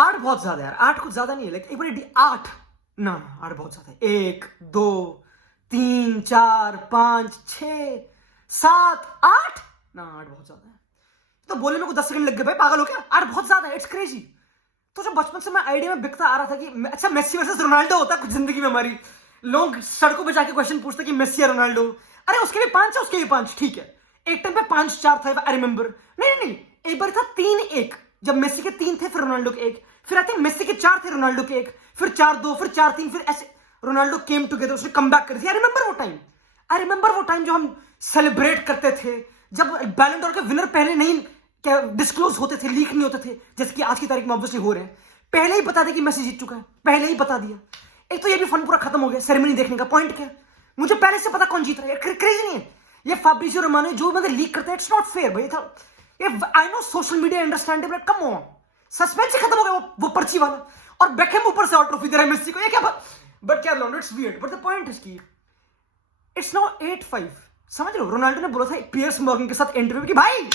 8 बहुत ज्यादा यार, 8 कुछ ज्यादा नहीं है, लाइक एक बार 8 ना, 8 बहुत ज्यादा है। 1 2 3 4 5 6 7 8 ना, 8 बहुत ज्यादा है। तो बोलने में को 10 सेकंड लग गए भाई, पागल हो क्या? 8 बहुत ज्यादा है, इट्स क्रेजी। तो जो बचपन से मैं आइडिया में बिकता आ रहा था कि अच्छा मेसी वर्सेस रोनाल्डो होता कुछ जिंदगी में हमारी, लोग सड़कों पे जाके क्वेश्चन पूछते कि मेसी या रोनाल्डो, अरे उसके भी 5 है, उसके भी 5, ठीक है। एक टाइम पे 5-4 था, आई रिमेंबर। नहीं नहीं, एक बार था 3-1, जब मेसी के 3 थे, फिर रोनाल्डो के 1, फिर आई थिंक मेसी के 4 थे, रोनाल्डो के 1, फिर 4-2, फिर 4-3, फिर ऐसे रोनाल्डो केम टुगेदर, उसने कम बैक कर दिया। आई रिमेंबर वो टाइम, आई रिमेंबर वो टाइम जो हम सेलिब्रेट करते थे, जब बैलन डोर के विनर पहले नहीं क्या डिस्क्लोज होते थे, लीक नहीं होते थे, जैसे कि आज की तारीख में ऑब्वियसली हो रहे हैं। पहले ही बता दे कि मेसी जीत चुका है, पहले ही बता दिया। एक तो ये भी फन पूरा खत्म हो गया, सेरेमनी देखने का पॉइंट क्या? मुझे पहले से पता कौन जीत रहा है, क्रेजी नहीं है ये फाब्रिजियो रोमानो जो मतलब लीक करते हैं, इट्स नॉट फेयर भाई। था ये, I know social media understandable, come on, suspense ही खत्म हो गया वो पर्ची वाला, और बेकहम ऊपर से और ट्रॉफी दे रहा है मेसी को, ये क्या? बट क्या law and, it's weird, but the point is की इट्स नाउ 8-5, समझ लो। रोनाल्डो ने बोला था पियर्स मॉर्गन के साथ इंटरव्यू कि भाई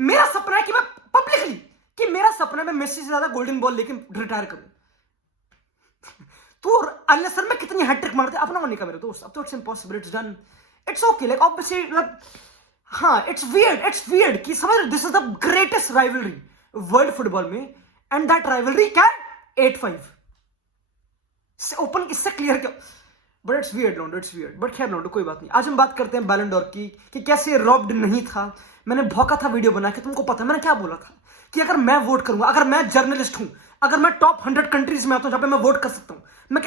मेरा सपना है कि मैं पब्लिकली, कि मेरा सपना है मैं मेसी से ज्यादा गोल्डन बॉल लेके रिटायर करूं। तो अनलेस सर मैं कितनी हैट्रिक मारते अपना होने का मेरे दोस्त, अब तो it's impossible, it's done, it's okay, like obviously, मतलब हाँ इट्स वियर्ड कि समझ, this is the greatest rivalry world football में, एंड दैट राइवलरी क्या? 8-5 ओपन, इससे क्लियर क्या? बट इट्स वियर्ड लॉन्डो, इट्स वियर्ड, बट खैर लॉन्डो कोई बात नहीं। आज हम बात करते हैं बैलन डोर की, कि कैसे रॉब्ड नहीं था। मैंने भौंका था वीडियो बना के, तुमको पता है मैंने क्या बोला था? कि अगर मैं वोट करूंगा, अगर मैं जर्नलिस्ट हूं, अगर मैं टॉप 100 कंट्रीज में आता हूं जहां पे मैं वोट कर सकता हूं, मैं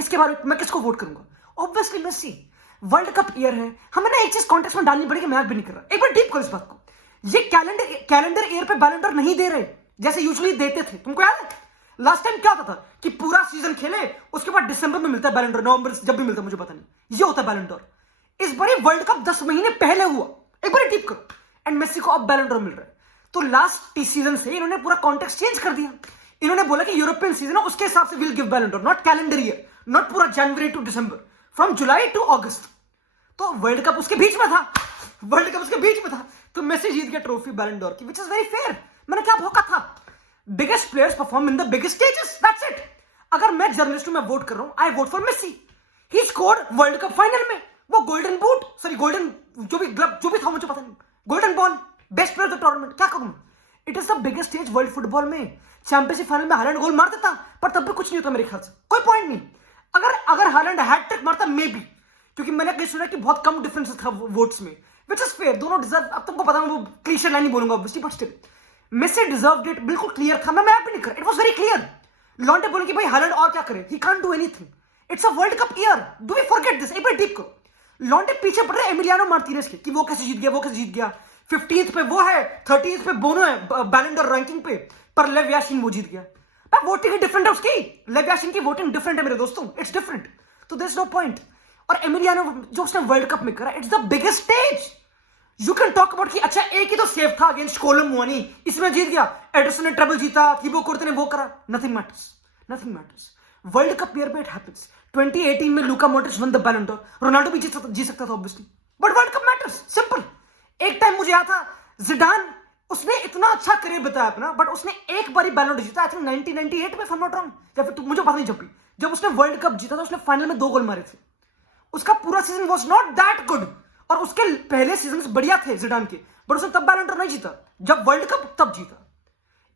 किसको वोट करूंगा? Obviously Messi. World cup year है, हमें ना एक चीज कॉन्टेक्स्ट में डालनी पड़ेगी, मैं भी नहीं कर रहा, एक बार डीप करो इस बात को। ये कैलेंडर ईयर पे बैलन डोर नहीं दे रहे जैसे यूजुअली देते थे, तुमको याद है? लास्ट टाइम क्या होता था कि पूरा सीजन खेले, उसके बाद दिसंबर में मिलता है बैलन डोर, नवंबर जब भी मिलता है मुझे पता नहीं, ये होता है बैलन डोर। इस बार वर्ल्ड कप 10 महीने पहले हुआ, एक बार टिप करो, एंड मेसी को अब बैलन डोर मिल रहा है। तो लास्ट सीजन से इन्होंने पूरा कॉन्टेक्स्ट चेंज कर दिया। इन्होंने बोला कि यूरोपियन सीजन है, उसके हिसाब से will give Ballon d'Or, not calendar year, not पूरा January to December, from July to August. तो वर्ल्ड कप उसके बीच में था, वर्ल्ड कप उसके बीच में था, तो मेसी जीत गया ट्रॉफी बैलन डोर की, विच इज वेरी फेयर। मैंने क्या भौंका था? Biggest players perform in the biggest stages, that's it. अगर मैं जर्नलिस्ट हूं, मैं वोट कर रहा हूं, I vote for Messi. He scored world cup final में वो गोल्डन बूट, सॉरी गोल्डन जो भी था मुझे पता नहीं, golden ball, best player of the tournament, क्या करूं? It is the biggest stage world football में। चैंपियनशिप फाइनल में हालैंड गोल मार देता, पर तब भी कुछ नहीं होता मेरे ख्याल से, कोई पॉइंट नहीं। अगर हालैंड हैट्रिक मारता, मे बी, क्योंकि मैंने कहीं सुना कि बहुत कम डिफरेंस था वोट्स में, विच इज फेयर, दोनों डिजर्व। अब तुमको पता है वो क्लीशे लाइन नहीं बोलूंगा obviously, but still Messi deserved it, बिल्कुल क्लियर था। मैं भी नहीं कर, इट वाज वेरी क्लियर। लॉन्डे बोले कि भाई हालैंड और क्या करे, he can't do anything, it's a world cup year, do we forget this? एक बार डीप करो। लॉन्डे पीछे पड़ रहे एमिलियानो मार्टिनेज के, कि वो कैसे जीत गया, 15th पे वो है, 30th पे बोनो है बैलन डोर रैंकिंग पे, पर लेव याशीन वो जीत गया। वोटिंग डिफरेंट है उसकी, लेव याशीन की वोटिंग डिफरेंट है मेरे दोस्तों, इट्स डिफरेंट, तो देयर इज नो पॉइंट। और एमिलियानो जो उसने वर्ल्ड कप में करा, it's the biggest stage. You can talk about कि अच्छा एक ही तो सेव था अगेंस्ट कोलम मुआनी, इसमें जीत गया, एडरसन ने ट्रबल जीता, थिबो कुर्ते ने वो करा, nothing matters. World cup year पे इट हैपेंस। 2018 में Luka Modric one the Ballon door, Ronaldo भी जीत सकता था obviously, but world cup matters, simple. एक टाइम मुझे याद था जिडान, उसने इतना अच्छा करियर बताया अपना, बट उसने एक बार ही बैलन डोर जीता, आई थिंक 1998 में, if I am not wrong, या फिर मुझे पता नहीं, जब उसने वर्ल्ड कप जीता था, उसने फाइनल में 2 गोल मारे थे। उसका पूरा season was not that good, और उसके पहले सीजन बढ़िया थे जिडान के, बट उसने तब बैलन डोर नहीं जीता, जब वर्ल्ड कप तब जीता।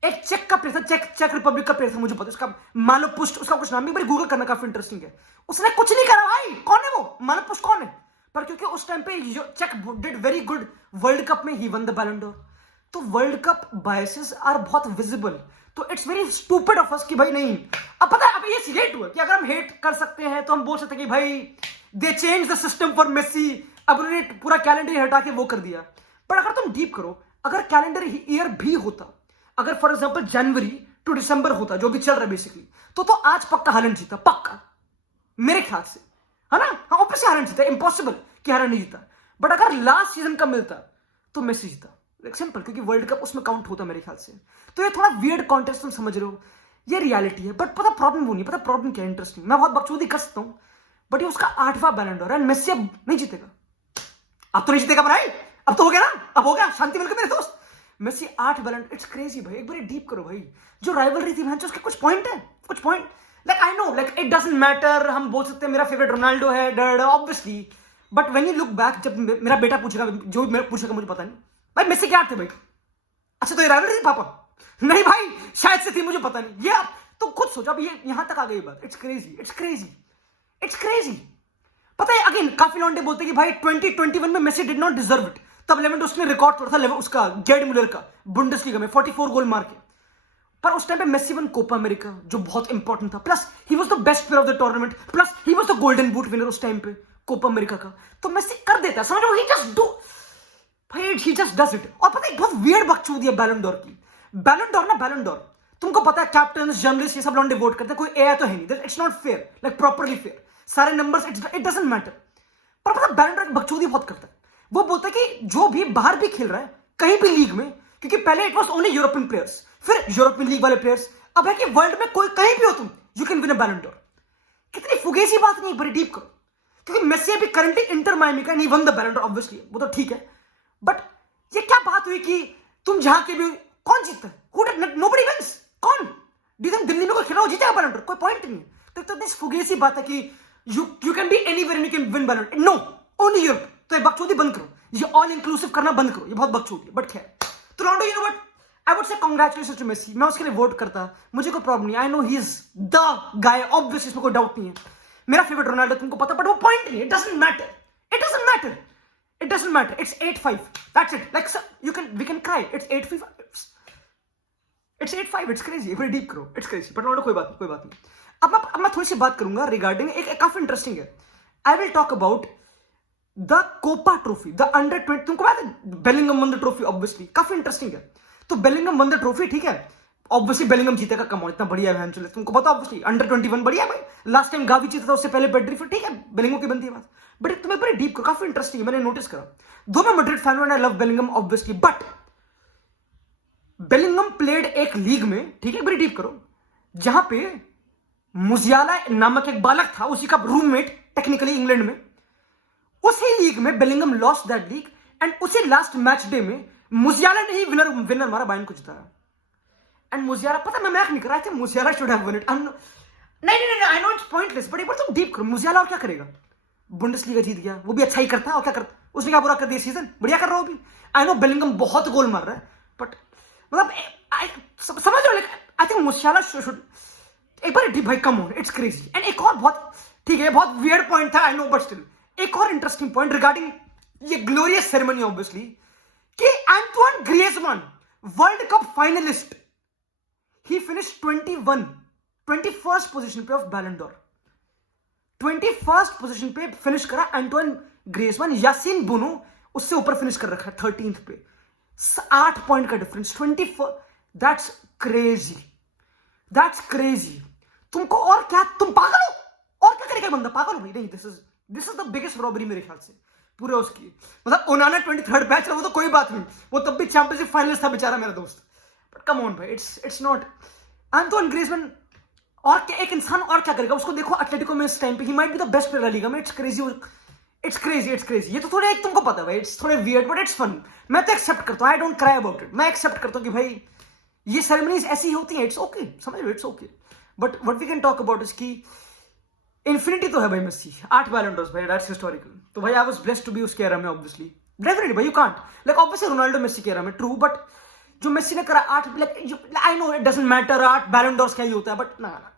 एक चेक का प्लेयर था, चेक रिपब्लिक का प्लेयर था, मुझे पता उसका, मालोपुस्ट, उसका कुछ नाम भी, गूगल करना काफी इंटरेस्टिंग है। उसने कुछ नहीं करा भाई, कौन है वो मालोपुस्ट, कौन है? पर क्योंकि उस टाइम पे check did very good world cup में, he won the Ballon d'Or. तो वर्ल्ड कप बायसेस आर बहुत विजिबल, तो it's very stupid of us कि भाई नहीं। अब पता है, अब ये हेट हुआ कि अगर हम हेट कर सकते हैं तो हम बोल सकते हैं कि भाई they change the system for Messi, अब उन्होंने पूरा कैलेंडर हटा के वो कर दिया। पर अगर तुम डीप करो, अगर कैलेंडर ईयर भी होता, अगर फॉर एग्जांपल जनवरी टू दिसंबर होता, जो भी चल रहा है बेसिकली, तो आज पक्का हालैंड जीता, पक्का, मेरे ख्याल से, है ना? हाँ, ऑब्वियसली हालैंड जीता, इम्पॉसिबल कि हालैंड नहीं जीता। बट अगर लास्ट सीजन का मिलता तो मेसी जीता, सिंपल, क्योंकि वर्ल्ड कप उसमें काउंट होता मेरे ख्याल से। तो ये थोड़ा वियर्ड कॉन्टेक्स्ट तुम समझ रहे हो, ये रियलिटी है। बट पता प्रॉब्लम वो नहीं, पता प्रॉब्लम क्या है? इंटरेस्टिंग, मैं बहुत बकचोदी कर सकता हूँ, बट ये उसका 8वां बैलन डोर है, एंड मेसी अब नहीं जीतेगा, अब तो नहीं जीतेगा भाई, अब तो हो गया ना, अब हो गया, शांति मिल गई मेरे दोस्त। मेसी 8 बैलन, इट्स क्रेजी भाई, एक बार डीप करो भाई, जो राइवलरी थी भैंचो उसके कुछ पॉइंट है, कुछ point, like I know like it doesn't matter, हम बोल सकते हैं मेरा फेवरेट रोनाल्डो है डर obviously, but when you look back, जब मेरा बेटा पूछेगा, जो भी मेरा पूछेगा मुझे पता नहीं भाई मेसी क्या थे भाई, अच्छा तो ये राइवलरी थी पापा, नहीं भाई शायद से थी, मुझे पता नहीं, ये आप तो खुद सोचो, अब ये यहां तक आ गई बात, it's crazy, it's crazy, it's crazy. पता है अगेन काफी लौंडे बोलते हैं कि भाई 2021 में Messi did not deserve it, तब लेवेंडोस्की ने रिकॉर्ड तोड़ा था उसका गेर्ड मुलर का बुंडेसलीगा में 44 गोल मार के, पर उस टाइम पे मेसी वन कोपा अमेरिका जो बहुत इंपॉर्टेंट था, plus he was the best player of the tournament, plus he was the golden boot winner उस टाइम पे कोपा अमेरिका का, तो मेसी कर देता, समझ लो, ही जस्ट डू भाई, ही जस्ट डज इट। और पता है बहुत वियर्ड बकचोदी है बैलन डोर की, बैलन डोर ना, बैलन डोर तुमको पता है कैप्टन जर्नलिस्ट ये सब लौंडे वोट करते हैं, कोई एआई तो है नहीं, it's not fair, like properly fair, सारे नंबर्स इट डजंट मैटर, पर पता है बैलन डोर बकचोदी बहुत करता है, वो बोलता है कि जो भी बाहर भी खेल रहा है कहीं भी लीग में, क्योंकि पहले it was only European players, फिर यूरोपियन लीग वाले प्लेयर्स, अब है कि वर्ल्ड में कोई कहीं भी हो तुम, यू कैन विन अ बैलन डोर। कितनी फुगेसी बात नहीं, बड़ी डीप करो, क्योंकि मेसी अभी करंटली इंटर मायामी का, नहीं one the Ballon door obviously, वो तो ठीक है, बट ये क्या बात हुई कि तुम जहां के भी, कौन जीतता है, नोबडी विंस, कौन डू यू थिंक दिल्ली में कोई खेला वो जीतेगा बैलन डोर, कोई पॉइंट नहीं है, तो दिस फुगेसी बात है कि you can be anywhere and you can win Ballon d'Or, no only Europe, तो ये बकचोदी बंद करो, ये ऑल इंक्लूसिव करना बंद करो, ये बहुत बकचोदी है, बट खैर, तो Ronaldo you know what, I would say congratulations to Messi, मैं उसके लिए वोट करता, मुझे कोई प्रॉब्लम नहीं, I know he is the guy, obviously इसमें कोई डाउट नहीं है, मेरा फेवरेट रोनाल्डो तुमको पता, बट वो पॉइंट नहीं है, it doesn't matter, it doesn't matter, it doesn't matter, it's 8-5, that's it, like so, we can cry, it's 8-5, it's 8-5, it's crazy, very deep करो, it's crazy, but रोनाल्डो कोई बात नहीं, अब मैं थोड़ी सी बात करूंगा रिगार्डिंग एक काफी इंटरेस्टिंग है, I will talk about the Copa trophy, the under 20, तुमको पता है Bellingham won the trophy, obviously काफी इंटरेस्टिंग है, तो बेलिंगम वन द ट्रॉफी, ठीक है, ऑब्वियसली बेलिंगम जीतेगा, कम इतना बढ़िया है चले, तुमको पता ऑब्वियसली अंडर 21 बढ़िया है भाई, लास्ट टाइम गावी जीता था, उससे पहले पेड्री, फिर ठीक है बेलिंगम की बनती है बात, बट तुम्हें बड़े डीप करो, काफी इंटरेस्टिंग है, मैंने नोटिस करा, दो मैं मैड्रिड फैन हूं and I love Bellingham obviously, but Bellingham played एक लीग में, ठीक है बड़ी डीप करो, जहां पे मुजियाला नामक एक बालक था, उसी का रूममेट टेक्निकली इंग्लैंड में, उसी लीग में Bellingham lost that league, and उसी लास्ट मैच डे में मुजियाला ने ही विनर मारा, बायर्न को जिताया, एंड मुजियाला, पता मैं मैच नहीं कर रहा था, मुजियाला शुड हैव वन इट, नहीं I no it's pointless, but एक बार तुम डीप करो, मुजियाला और क्या करेगा, बुंडेसलीगा जीत गया, वो भी अच्छा ही करता है, और क्या करता, उसने क्या बुरा कर दिया, सीजन बढ़िया कर रहा हो अभी, आई नो बेलिंगम बहुत गोल मार रहा है, बट मतलब समझ लो, आई थिंक मुजियाला शुड एक बार डीप भाई, come on, it's crazy, and एक और बहुत ठीक है, बहुत वियर्ड पॉइंट था, आई नो, बट स्टिल एक और इंटरेस्टिंग पॉइंट रिगार्डिंग ये ग्लोरियस सेरेमनी ऑब्वियसली, कि Antoine Griezmann world cup finalist, he finished 21st position पे of Ballon d'Or, 21st position पे फिनिश करा एंटोइन ग्रिएजमान, यासीन बोनो उससे ऊपर फिनिश कर रखा है 13th पे, 8 पॉइंट का डिफरेंस, 24, दैट्स क्रेजी, तुमको और क्या, तुम पागल हो, और क्या करेगा बंदा, पागल हो भाई, नहीं, this is the biggest robbery मेरे ख्याल से पूरे उसकी, मतलब ओनाना 23rd बैच रहा, वो तो कोई बात नहीं, वो तब भी चैंपियनशिप फाइनलिस्ट था बेचारा मेरा दोस्त, बट कम ऑन भाई, इट्स नॉट, एंटोइन ग्रिएजमान और क्या, एक इंसान और क्या करेगा, उसको देखो एटलेटिको में इस टाइम पे, he might be the best player Liga में, इट्स क्रेजी, ये तो थोड़े एक तुमको पता है भाई, इट्स थोड़े वियर्ड, बट इट्स फन, मैं तो एक्सेप्ट करता हूँ, I don't cry about it, मैं एक्सेप्ट करता हूँ कि भाई ये सेरेमनीज ऐसी होती हैं, इट्स ओके, समझ लो, it's okay, but what we can talk about is की इन्फिनिटी तो है भाई मेसी, 8 बैलन डोर्स भाई, दैट्स हिस्टोरिकल, तो भाई I was blessed to be उसके एरा में, ऑब्वियसली डेफिनेटली भाई, you can't like obviously Ronaldo Messi के एरा में, ट्रू, बट जो मेसी ने करा 8, like I know it doesn't matter 8 Ballon d'Ors क्या ही होता है, बट ना,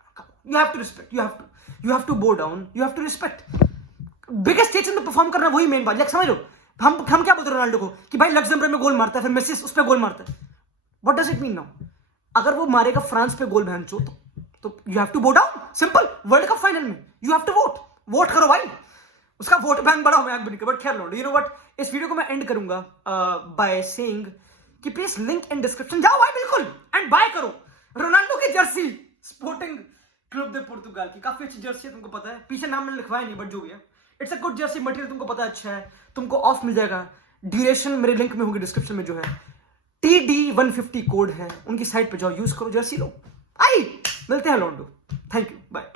you have to respect, you have to bow down, you have to respect, biggest stage में परफॉर्म करना वही मेन बात, लाइक समझ लो, हम क्या बोलते हैं रोनाल्डो को कि भाई लग्जमबर्ग में गोल मारता है, फिर मेसी उस पर गोल मारता है, what does it mean now, अगर वो मारेगा फ्रांस पे गोल बहन चो, तो you have to bow down, simple, world cup final में यू हैव टू वोट करो भाई, उसका वोट बैंक बड़ा हो मैं बन के, बट खैर लो, यू नो व्हाट, इस वीडियो को मैं एंड करूंगा बाय सेइंग कि प्लीज लिंक इन डिस्क्रिप्शन, जाओ भाई बिल्कुल एंड बाय करो रोनाल्डो की जर्सी, स्पोर्टिंग क्लब दे पुर्तगाल की, काफी अच्छी जर्सी है, तुमको पता है, पीछे नाम मैंने लिखवाया नहीं, बट जो भी है, it's a good Jersey material, तुमको पता है अच्छा है, तुमको ऑफ मिल जाएगा, ड्यूरेशन मेरे लिंक में होगी डिस्क्रिप्शन में, जो है TD150 कोड है, उनकी साइट पे जाओ, यूज करो, जर्सी लो, आई मिलते हैं लॉन्डो, थैंक यू, बाय।